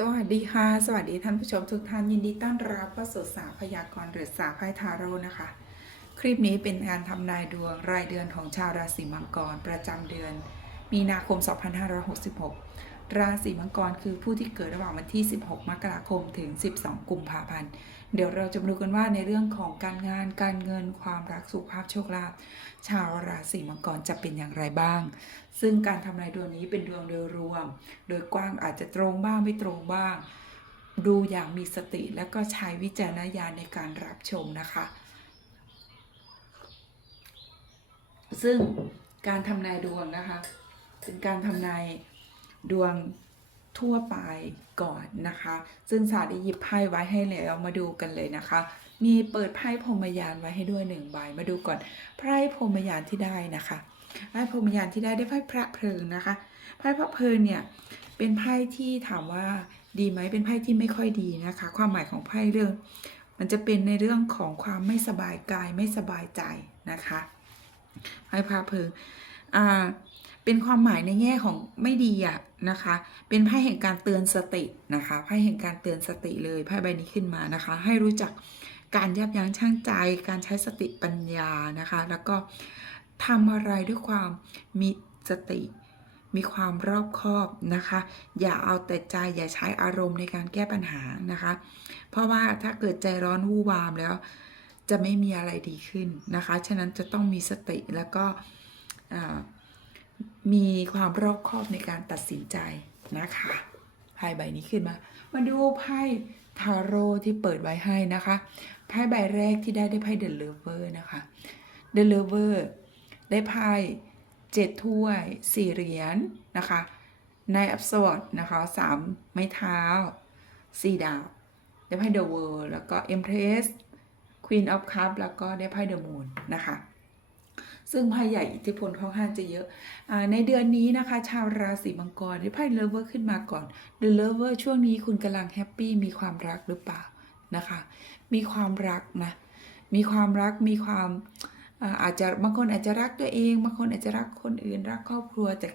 สวัสดีค่ะ สวัสดีท่านผู้ชมทุกท่านยินดีต้อนรับเข้าสู่สาพยากรณ์หรือสาไพ่ทาโร่นะคะ คลิปนี้เป็นการทำนายดวงรายเดือนของชาวราศีมังกร ประจำเดือน มีนาคม 2566 ราศีมังกรคือผู้ที่เกิดระหว่างวันที่ 16 มกราคมถึง 12 กุมภาพันธ์ เดี๋ยวเราจะมาดูกันว่าในเรื่องของการงานการเงินความรักสุขภาพโชคลาภชาวราศีมังกรจะเป็นอย่างไรบ้าง ซึ่งการทำนายดวงนี้เป็นดวงโดยรวม โดยกว้างอาจจะตรงบ้างไม่ตรงบ้าง ดูอย่างมีสติและก็ใช้วิจารณญาณในการรับชมนะคะ ซึ่งการทำนายดวงนะคะ เป็นการทำนายดวง ทั่วไปก่อนนะคะ ซึ่งศาสตร์ได้หยิบไพ่ไว้ให้แล้วมาดูกันเลยนะคะ มีเปิดไพ่พรมยานไว้ให้ด้วยหนึ่งใบมาดูก่อนไพ่พรมยานที่ได้นะคะไพ่พรมยานที่ได้ได้ไพ่พระเพลิงนะคะไพ่พระเพลิงเนี่ยเป็นไพ่ที่ถามว่าดีไหมเป็นไพ่ที่ไม่ค่อยดีนะคะ ความหมายของไพ่เรื่อง มันจะเป็นในเรื่องของความไม่สบายกายไม่สบายใจนะคะไพ่พระเพลิงอ่า เป็นความหมายในแง่ของไม่ดีอะนะคะ เป็นไพ่แห่งการเตือนสตินะคะไพ่แห่งการเตือนสติเลยไพ่ใบนี้ขึ้นมานะคะ ให้รู้จักการยับยั้งชั่งใจ การใช้สติปัญญานะคะ แล้วก็ทำอะไรด้วยความมีสติ มีความรอบคอบนะคะ อย่าเอาแต่ใจอย่าใช้อารมณ์ในการแก้ปัญหานะคะ เพราะว่าถ้าเกิดใจร้อนวู่วามแล้ว จะไม่มีอะไรดีขึ้นนะคะ ฉะนั้นจะต้องมีสติแล้วก็ มีความรอบคอบในการตัดสินใจนะคะไพ่ใบนี้ขึ้นมา มาดูไพ่ทาโร่ที่เปิดไว้ให้นะคะไพ่ใบแรกที่ได้ได้ไพ่เดอะเลเวอร์นะคะเดอะเลเวอร์ได้ไพ่เจ็ดถ้วยสี่เหรียญนะคะในอัพสวอตนะคะสามไม้เท้าสี่ดาบได้ไพ่เดอะเวิร์แล้วก็เอ็มเพรสควีนออฟคัพแล้วก็ได้ไพ่เดอะมูนนะคะ ซึ่งไพ่ใหญ่อิทธิพลค่อนข้างจะเยอะอในเดือนนี้นะคะ ชาวราศีมังกรได้ไพ่เลเวอร์ขึ้นมาก่อนเดอะเลเวอร์ช่วงนี้คุณกำลังแฮปปี้มีความรักหรือเปล่านะคะ มีความรักนะมีความรักมีความอาอาจจะบางคนอาจจะรักตัวเองบางคนอาจจะรักคนอื่นรักครอบครัวแต่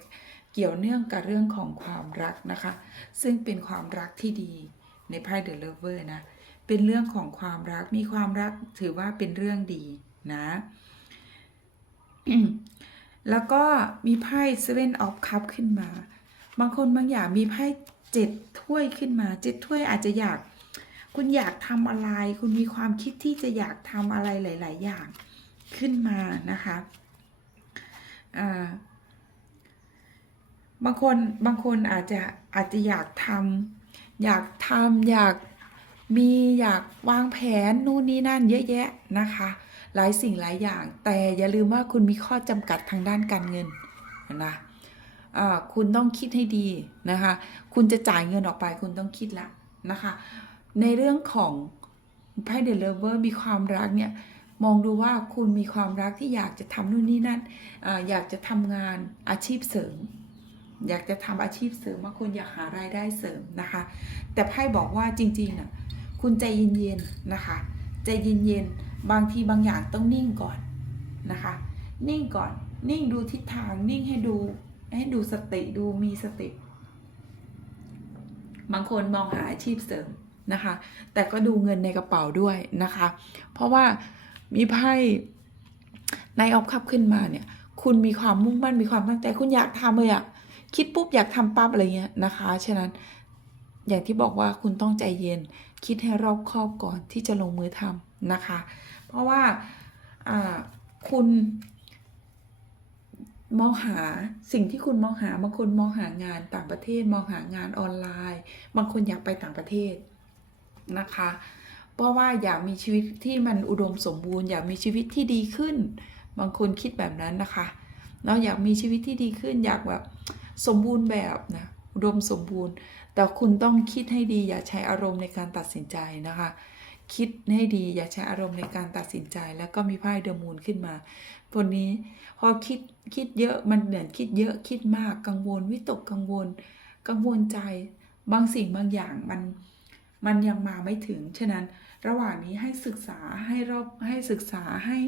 เกี่ยวเนื่องกับเรื่องของความรักนะคะ ซึ่งเป็นความรักที่ดีในไพ่เดอะเลเวอร์นะเป็นเรื่องของความรักมีความรักถือว่าเป็นเรื่องดีนะ แล้วก็มีไพ่ Seven of Cup ขึ้นมา บางคนบางอย่างมีไพ่เจ็ดถ้วยขึ้นมาเจ็ดถ้วยอาจจะอยาก คุณอยากทำอะไร คุณมีความคิดที่จะอยากทำอะไรหลาย ๆ อย่างขึ้นมานะคะบางคนบางคนอาจจะอาจจะอยากทำอยากทำอยากมีอยากวางแผนนู่นนี่นั่นเยอะแยะนะคะ หลายสิ่งหลายอย่าง แต่อย่าลืมว่าคุณมีข้อจำกัดทางด้านการเงินนะคุณต้องคิดให้ดีนะคะ คุณจะจ่ายเงินออกไปคุณต้องคิดละนะคะ ในเรื่องของไพ่เดลเวอร์มีความรักเนี่ยมองดูว่าคุณมีความรักที่อยากจะทำนู่นนี่นั่นออยากจะทำงานอาชีพเสริม อยากจะทำอาชีพเสริมบางคนอยากหารายได้เสริมนะคะ แต่ไพ่บอกว่าจริงๆน่ะคุณใจเย็นๆนะคะ ใจเย็นๆ บางทีบางอย่างต้องนิ่งก่อนนะคะ นิ่งก่อน นิ่งดูทิศทาง นิ่งให้ดู ให้ดูสติ ดูมีสติ บางคนมองหาอาชีพเสริมนะคะ แต่ก็ดูเงินในกระเป๋าด้วยนะคะ เพราะว่ามีไพ่ในออฟคัพขึ้นมาเนี่ย คุณมีความมุ่งมั่น มีความตั้งใจ คุณอยากทำเลยอะคิดปุ๊บอยากทำปั๊บอะไรเงี้ยนะคะ ฉะนั้นอย่างที่บอกว่าคุณต้องใจเย็น คิดให้รอบคอบก่อนที่จะลงมือทำ นะคะ เพราะว่าคุณมองหาสิ่งที่คุณมองหาบางคนมองหางานต่างประเทศ มองหางานออนไลน์ บางคนอยากไปต่างประเทศนะคะ เพราะว่าอยากมีชีวิตที่มันอุดมสมบูรณ์ อยากมีชีวิตที่ดีขึ้น บางคนคิดแบบนั้นนะคะเราอยากมีชีวิตที่ดีขึ้น อยากแบบสมบูรณ์แบบนะอุดมสมบูรณ์ แต่คุณต้องคิดให้ดีอย่าใช้อารมณ์ในการตัดสินใจนะคะ คิดให้ดีอย่าใช้อารมณ์ในการตัดสินใจ แล้วก็มีไพ่เดอะมูนขึ้นมาตัวนี้พอคิดคิดเยอะมันเหมือนคิดเยอะคิดมากกังวลวิตกกังวล กังวลใจ บางสิ่งบางอย่างมันมันยังมาไม่ถึง ฉะนั้นระหว่างนี้ให้ศึกษาให้รอบให้ศึกษาให้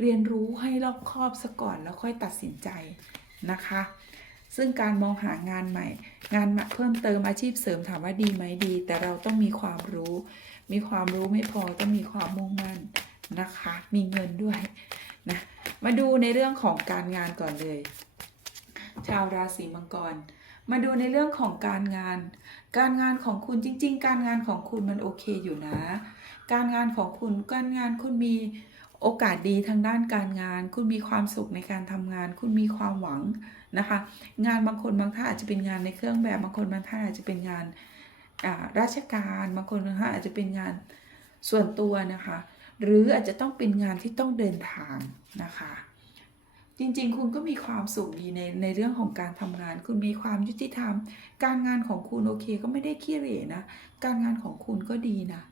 เรียนรู้ให้รอบคอบซะก่อนแล้วค่อยตัดสินใจนะคะ ซึ่งการมองหางานใหม่ งานเพิ่มเติมอาชีพเสริมถามว่าดีไหมดี แต่เราต้องมีความรู้ มีความรู้ไม่พอต้องมีความมุ่งมั่นนะคะ มีเงินด้วยนะมาดูในเรื่องของการงานก่อนเลย ชาวราศีมังกร มาดูในเรื่องของการงาน การงานของคุณจริง ๆ การงานของคุณมันโอเคอยู่นะ การงานของคุณการงานคุณมีโอกาสดีทางด้านการงาน คุณมีความสุขในการทำงาน คุณมีความหวังนะคะ งานบางคนบางท่านอาจจะเป็นงานในเครื่องแบบบางคนบางท่านอาจจะเป็นงาน ราชการบางคนบางท่านอาจจะเป็นงานส่วนตัวนะคะ หรืออาจจะต้องเป็นงานที่ต้องเดินทางนะคะ จริงๆ คุณก็มีความสุขดีในในเรื่องของการทำงาน คุณมีความยุติธรรม การงานของคุณโอเคก็ไม่ได้ขี้เหร่นะ การงานของคุณก็ดีนะ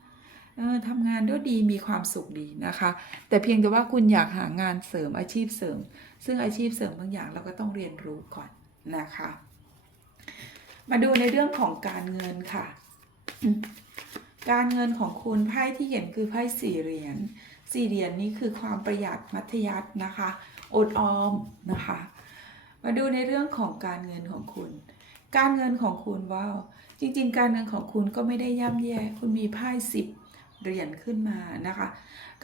ออทำงานก็ดีมีความสุขดีนะคะ แต่เพียงแต่ว่าคุณอยากหางานเสริมอาชีพเสริม ซึ่งอาชีพเสริมบางอย่างเราก็ต้องเรียนรู้ก่อนนะคะ มาดูในเรื่องของการเงินค่ะ การเงินของคุณไพ่ที่เห็นคือไพ่สี่เหรียญสี่เหรียญนี้คือความประหยัดมัธยัสถ์นะคะอดออมนะคะ มาดูในเรื่องของการเงินของคุณ การเงินของคุณว้าวจริง ๆ การเงินของคุณก็ไม่ได้ย่ำแย่คุณมีไพ่สิบเหรียญขึ้นมานะคะ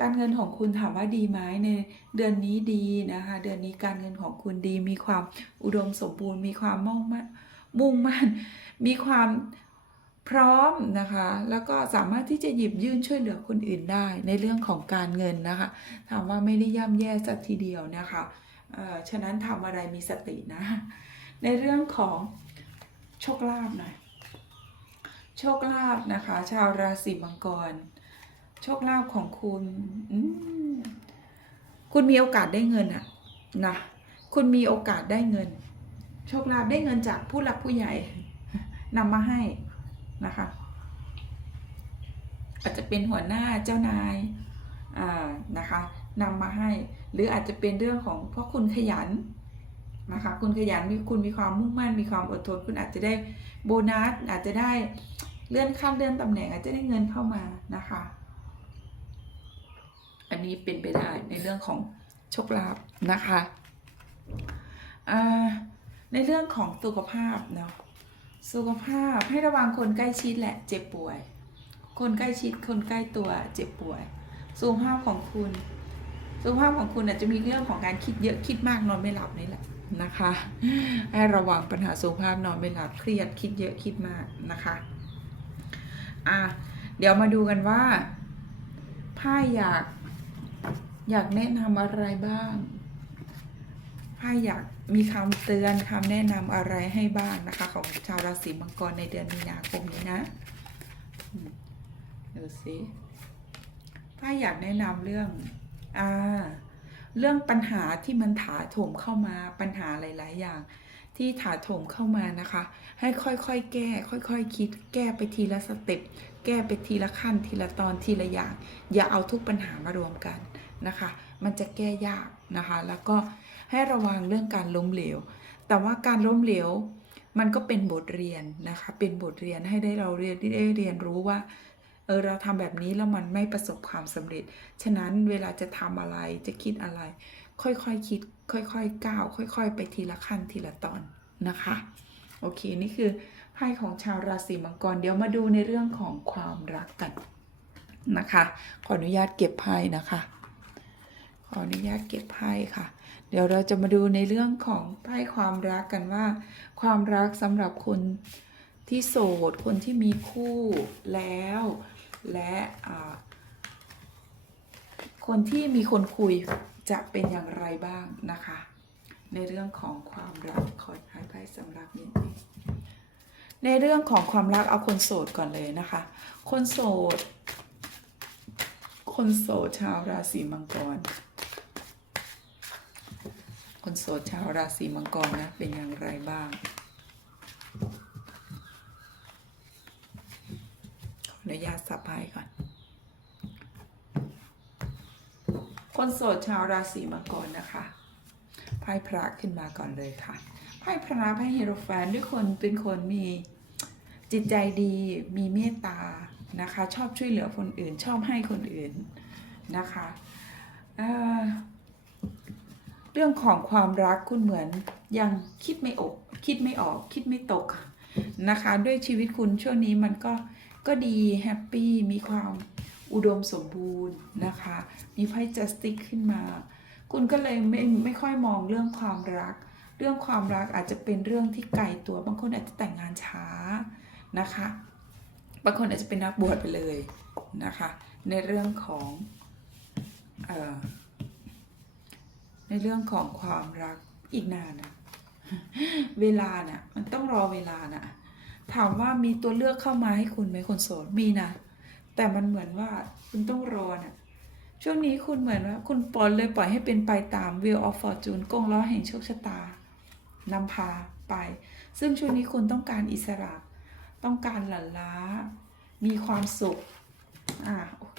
การเงินของคุณถามว่าดีไหมในเดือนนี้ดีนะคะ เดือนนี้การเงินของคุณดีมีความอุดมสมบูรณ์มีความมุ่งมั่น มุ่งมั่นมีความพร้อมนะคะ แล้วก็สามารถที่จะหยิบยื่นช่วยเหลือคนอื่นได้ในเรื่องของการเงินนะคะถามว่าไม่ได้ย่ำแย่สักทีเดียวนะคะเออฉะนั้นทำอะไรมีสตินะ ในเรื่องของโชคลาภหน่อยโชคลาภนะคะ ชาวราศีมังกร โชคลาภของคุณคุณมีโอกาสได้เงินอะนะคุณมีโอกาสได้เงิน โชคลาภได้เงินจากผู้หลักผู้ใหญ่นำมาให้นะคะ อาจจะเป็นหัวหน้าเจ้านายนะคะนำมาให้ หรืออาจจะเป็นเรื่องของเพราะคุณขยันนะคะคุณขยันมีคุณมีความมุ่งมั่นมีความอดทน คุณอาจจะได้โบนัสอาจจะได้เลื่อนขั้นเลื่อนตำแหน่งอาจจะได้เงินเข้ามานะคะ อันนี้เป็นไปได้ในเรื่องของโชคลาภนะคะอ่า ในเรื่องของสุขภาพเนาะสุขภาพให้ระวังคนใกล้ชิดแหละเจ็บป่วย คนใกล้ชิดคนใกล้ตัวเจ็บป่วย สุขภาพของคุณ สุขภาพของคุณอาจจะมีเรื่องของการคิดเยอะคิดมากนอนไม่หลับนี่แหละนะคะให้ระวังปัญหาสุขภาพนอนไม่หลับเครียดคิดเยอะคิดมากนะคะอะเดี๋ยวมาดูกันว่าไพ่อยากอยากแนะนำอะไรบ้าง ไพ่อยากมีคำเตือนคำแนะนำอะไรให้บ้างนะคะ ของชาวราศีมังกรในเดือนมีนาคมนี้นะอืมดูสิไพ่อยากแนะนำเรื่องอ่าเรื่องปัญหาที่มันถาโถมเข้ามาปัญหาหลาย ๆ อย่าง ที่ถาโถมเข้ามานะคะ ให้ค่อย ๆ แก้ ค่อย ๆคคิด แก้ไปทีละสเต็ปแก้ไปทีละขั้น ทีละตอนทีละอย่าง อย่าเอาทุกปัญหามารวมกันนะคะ มันจะแก้ยากนะคะ แล้วก็ ให้ระวังเรื่องการล้มเหลว แต่ว่าการล้มเหลวมันก็เป็นบทเรียนนะคะ เป็นบทเรียนให้ได้เราเรียนได้เรียนรู้ว่าเออเราทำแบบนี้แล้วมันไม่ประสบความสำเร็จ ฉะนั้นเวลาจะทำอะไรจะคิดอะไร ค่อยๆคคิด ค่อยๆก้าว ค่อย ๆ ไปทีละขั้นทีละตอนนะคะ โอเค นี่คือไพ่ของชาวราศีมังกร เดี๋ยวมาดูในเรื่องของความรักกันนะคะ ขออนุญาตเก็บไพ่นะคะ ขออนุญาตเก็บไพ่ค่ะ เดี๋ยวเราจะมาดูในเรื่องของไพ่ความรักกันว่า ความรักสำหรับคนที่โสด คนที่มีคู่แล้ว และคนที่มีคนคุยจะเป็นอย่างไรบ้างนะคะ ในเรื่องของความรักขอให้ไพ่สำหรับนิดนึงในเรื่องของความรักเอาคนโสดก่อนเลยนะคะ คนโสด คนโสดชาวราศีมังกร โสดชาวราศีมังกรนะ เป็นอย่างไรบ้าง ขออนุญาตสับไพ่ก่อน คนโสดชาวราศีมังกรนะคะไพ่พระขึ้นมาก่อนเลยค่ะไพ่พระไพ่เฮโรแฟนด้วยคนเป็นคนมีจิตใจดีมีเมตตานะคะ ชอบช่วยเหลือคนอื่น ชอบให้คนอื่นนะคะ เอ่อ รื่องของความรักคุณเหมือนยังคิดไม่ออก คิดไม่ออกคิดไม่ตกนะคะ ด้วยชีวิตคุณช่วงนี้มันก็ก็ดีแฮปปี้มีความอุดมสมบูรณ์นะคะ มีไพ่จัสติกขึ้นมา คุณก็เลยไม่ไม่ค่อยมองเรื่องความรัก เรื่องความรักอาจจะเป็นเรื่องที่ไกลตัวบางคนอาจจะแต่งงานช้านะคะ บางคนอาจจะเป็นนักบวชไปเลยนะคะ ในเรื่องของเออ ในเรื่องของความรักอีกนานนะเวลาน่ะ มันต้องรอเวลาน่ะ ถามว่ามีตัวเลือกเข้ามาให้คุณไหมคนโสดมีนะ แต่มันเหมือนว่าคุณต้องรอน่ะ ช่วงนี้คุณเหมือนว่า คุณปล่อยเลยปล่อยให้เป็นไปตาม Wheel of Fortune กงล้อแห่งโชคชะตานำพาไป ซึ่งช่วงนี้คุณต้องการอิสระ ต้องการหลั่นล้า มีความสุข อ่าโอเค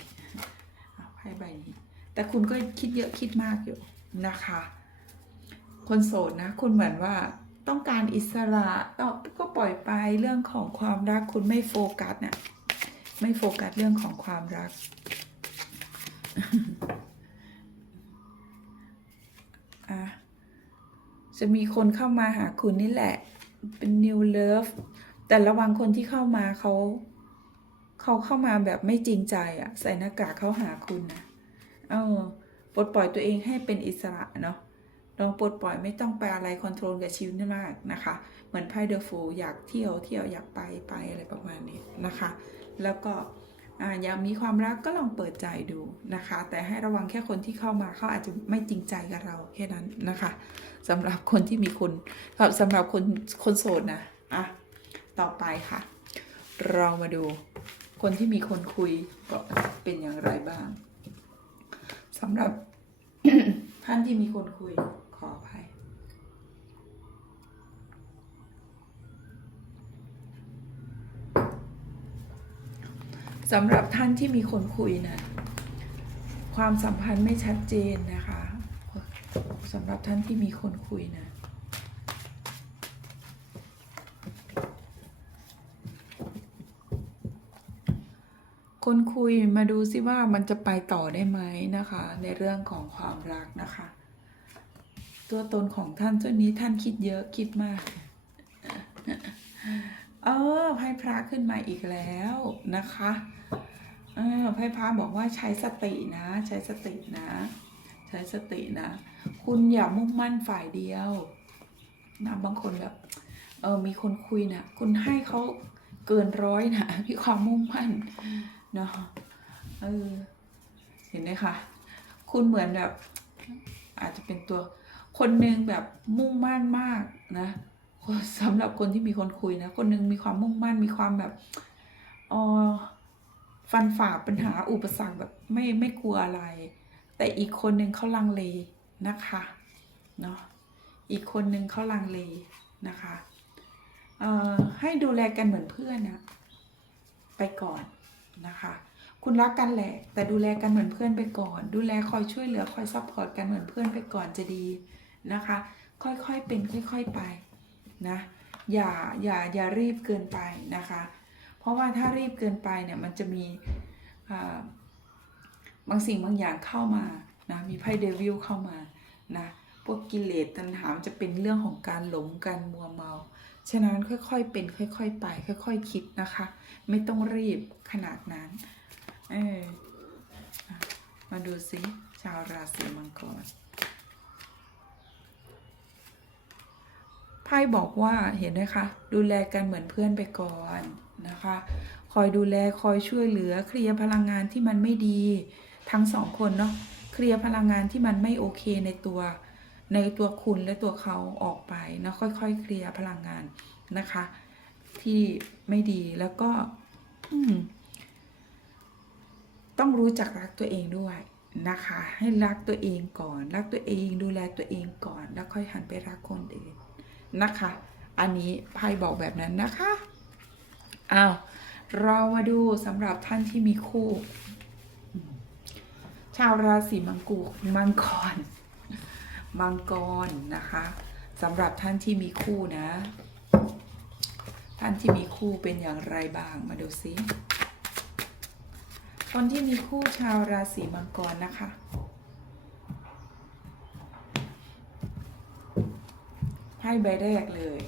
เอาไพ่ใบนี้ แต่คุณก็คิดเยอะคิดมากอยู่ นะคะ คนโสดนะ คุณเหมือนว่าต้องการอิสระต้องก็ปล่อยไปเรื่องของความรักคุณไม่โฟกัสน่ะไม่โฟกัสเรื่องของความรักอะจะมีคนเข้ามาหาคุณนี่แหละ เป็น new love แต่ระวังคนที่เข้ามาเขา เขาเข้ามาแบบไม่จริงใจอะใส่หน้ากากเข้าหาคุณนะเออ ลดปล่อยตัวเองให้เป็นอิสระเนาะลองปลดปล่อยไม่ต้องไปอะไรคอนโทรลกับชีวิตมากนะคะ เหมือนไพ่เดอะฟูอยากเที่ยวเที่ยวอยากไปไปอะไรประมาณนี้นะคะ แล้วก็อยากมีความรักก็ลองเปิดใจดูนะคะ แต่ให้ระวังแค่คนที่เข้ามาเขาอาจจะไม่จริงใจกับเราแค่นั้นนะคะสำหรับคนที่มีคนครับสำหรับคนคนโสดนะอะต่อไปค่ะ เรามาดูคนที่มีคนคุยก็เป็นอย่างไรบ้างสำหรับ ท่านที่มีคนคุยขออภัยสำหรับท่านที่มีคนคุยนะความสัมพันธ์ไม่ชัดเจนนะคะสำหรับท่านที่มีคนคุยนะ คนคุยมาดูซิว่ามันจะไปต่อได้ไหมนะคะ ในเรื่องของความรักนะคะ ตัวตนของท่านช่วงนี้ท่านคิดเยอะคิดมากเออไพ่พระขึ้นมาอีกแล้วนะคะเออไพ่พระบอกว่าใช้สตินะ ใช้สตินะ ใช้สตินะ คุณอย่ามุ่งมั่นฝ่ายเดียวนะบางคนแบบเออมีคนคุยนะคุณให้เขาเกินร้อยนะมีความมุ่งมั่น เนาะเออเห็นไหมคะคุณเหมือนแบบ อาจจะเป็นตัวคนหนึ่งแบบมุ่งมั่นมากนะสำหรับคนที่มีคนคุยนะคนหนึ่งมีความมุ่งมั่นมีความแบบเออฟันฝ่าปัญหาอุปสรรคแบบไม่ไม่กลัวอะไร แต่อีกคนหนึ่งเขาลังเลนะคะเนาะอีกคนหนึ่งเขาลังเลนะคะเอ่อให้ดูแลกันเหมือนเพื่อนนะไปก่อน นะคะ คุณรักกันแหละ แต่ดูแลกันเหมือนเพื่อนไปก่อน ดูแลคอยช่วยเหลือคอยซัพพอร์ตกันเหมือนเพื่อนไปก่อนจะดีนะคะ ค่อยๆเป็นค่อย ๆไปนะอย่าอย่าอย่ารีบเกินไปนะคะ เพราะว่าถ้ารีบเกินไปเนี่ยมันจะมีบางสิ่งบางอย่างเข้ามานะมีไพ่เดวิลเข้ามานะพวกกิเลสตัณหามจะเป็นเรื่องของการหลงการมัวเมา ฉะนั้นค่อยๆเป็น ค่อยๆไป ค่อยๆคคิดนะคะ ไม่ต้องรีบขนาดนั้น เออมาดูสิชาวราศีมังกรไพ่บอกว่าเห็นไหมคะ ดูแลกันเหมือนเพื่อนไปก่อนนะคะ คอยดูแลคอยช่วยเหลือเคลียร์พลังงานที่มันไม่ดี ทั้งสองคนเนาะเคลียร์พลังงานที่มันไม่โอเคในตัว ในตัวคุณและตัวเขาออกไปนะค่อยๆ เคลียร์พลังงานนะคะ ที่ไม่ดีแล้วก็ต้องรู้จักรักตัวเองด้วยนะคะ ให้รักตัวเองก่อน รักตัวเองดูแลตัวเองก่อน แล้วค่อยหันไปรักคนอื่นนะคะ อันนี้ไพ่บอกแบบนั้นนะคะอ้าวเรามาดูสำหรับท่านที่มีคู่ ชาวราศีมังกูมังกร มังกรนะคะสำหรับท่านที่มีคู่นะ ท่านที่มีคู่เป็นอย่างไรบ้างมาดูซิคนที่มีคู่ชาวราศีมังกรนะคะ ไพ่ใบแรกเลย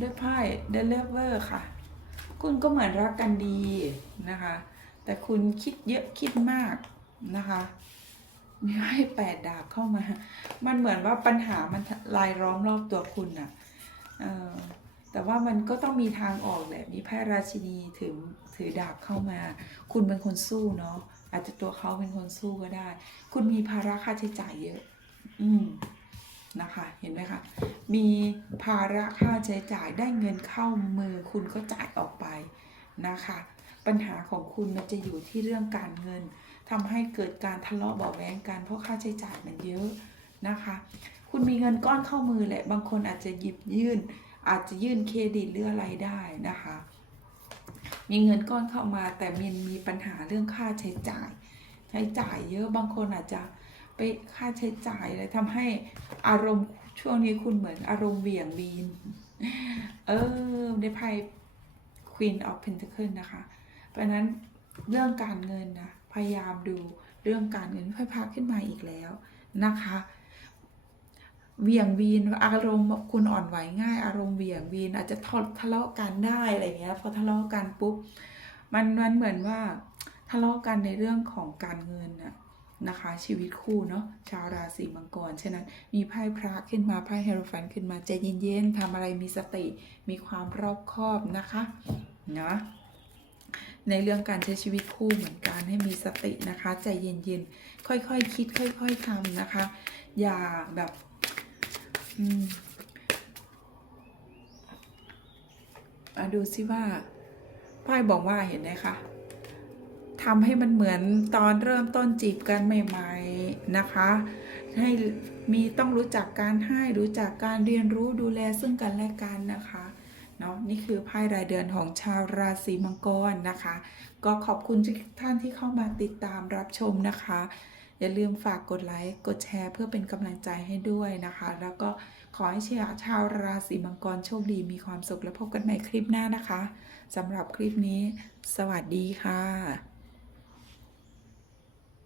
ด้วยไพ่ The Lover ค่ะ คุณก็เหมือนรักกันดีนะคะ แต่คุณคิดเยอะคิดมากนะคะ มีไพ่แปดดาบเข้ามา มันเหมือนว่าปัญหามันลายล้อมรอบตัวคุณอะออแต่ว่ามันก็ต้องมีทางออกแหละมีไพ่ราชินีถือถือดาบเข้ามา คุณเป็นคนสู้เนาะอาจจะตัวเขาเป็นคนสู้ก็ได้ คุณมีภาระค่าใช้จ่ายเยอะ อืมนะคะเห็นไหมคะมีภาระค่าใช้จ่ายได้เงินเข้ามือคุณก็จ่ายออกไปนะคะ ปัญหาของคุณมันจะอยู่ที่เรื่องการเงิน ทำให้เกิดการทะเลาะเบาะแว้งกัน เพราะค่าใช้จ่ายมันเยอะนะคะ คุณมีเงินก้อนเข้ามือแหละ บางคนอาจจะหยิบยื่น อาจจะยื่นเครดิตหรืออะไรได้นะคะ มีเงินก้อนเข้ามาแต่มันมีปัญหาเรื่องค่าใช้จ่าย ใช้จ่ายเยอะบางคนอาจจะไปค่าใช้จ่ายอะไรทำให้อารมณ์ช่วงนี้คุณเหมือนอารมณ์เหวี่ยงวีน เออได้ไพ่ Queen of Pentacle นะคะ เพราะฉะนั้นเรื่องการเงินนะ พยายามดูเรื่องการเงินค่อยพาขึ้นมาอีกแล้วนะคะเหวี่ยงวีนอารมณ์คุณอ่อนไหวง่ายอารมณ์เหวี่ยงวีนอาจจะทะทะเลาะกันได้อะไรเงี้ยพอทะเลาะกันปุ๊บมันมันเหมือนว่าทะเลาะกันในเรื่องของการเงินน่ะนะคะชีวิตคู่เนาะชาวราศีมังกรฉะนั้นมีไพ่พระขึ้นมาไพ่เฮโรแฟนขึ้นมาใจเย็นๆทำอะไรมีสติมีความรอบคอบนะคะเนาะ ในเรื่องการใช้ชีวิตคู่เหมือนกันให้มีสตินะคะ ใจเย็นๆ ค่อยๆคคิด ค่อย ๆทำนะคะ อย่าแบบอมาดูซิว่าไพ่บอกว่าเห็นไหมคะทำให้มันเหมือนตอนเริ่มต้นจีบกันใหม่ๆนะคะ ให้มีต้องรู้จักการให้รู้จักการเรียนรู้ดูแลซึ่งกันและกันนะคะ นาะนี่คือไพ่รายเดือนของชาวราศีมังกรนะคะ ก็ขอบคุณทุกท่านที่เข้ามาติดตามรับชมนะคะ อย่าลืมฝากกดไลค์กดแชร์เพื่อเป็นกำลังใจให้ด้วยนะคะ แล้วก็ขอให้เชียร์ชาวราศีมังกรโชคดีมีความสุขและพบกันใหม่คลิปหน้านะคะสำหรับคลิปนี้ สวัสดีค่ะ